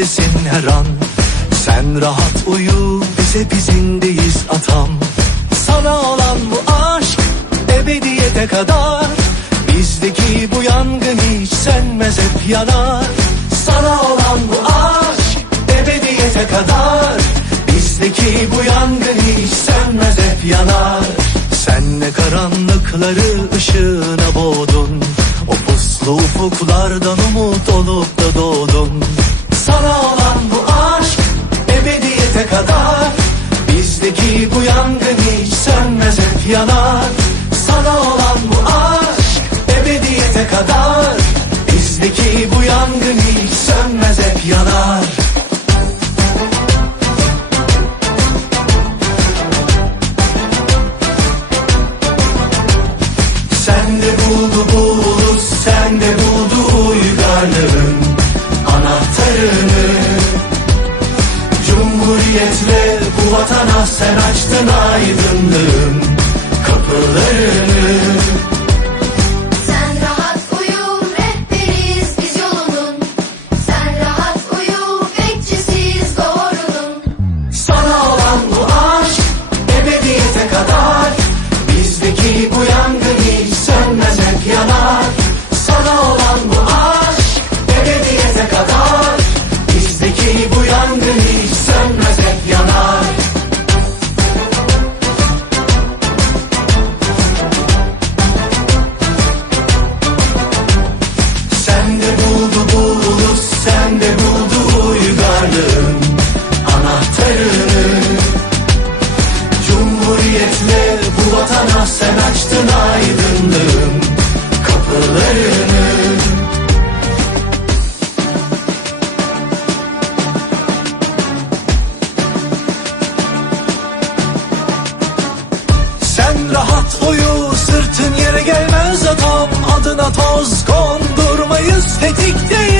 bizdesin her an. Sen rahat uyu bize bizindeyiz atam. Sana olan bu aşk ebediyete kadar. Bizdeki bu yangın hiç sönmez hep yanar. Sana olan bu aşk ebediyete kadar. Bizdeki bu yangın hiç sönmez hep yanar. Sen ne karanlıkları ışığına boğdun ufuklardan umut olup da doğdun Sana olan bu aşk ebediyete kadar. Bizdeki bu yangın hiç sönmez hep yanar. Sana olan bu aşk ebediyete kadar. Bizdeki bu yangın hiç sönmez hep yanar vatana sen açtın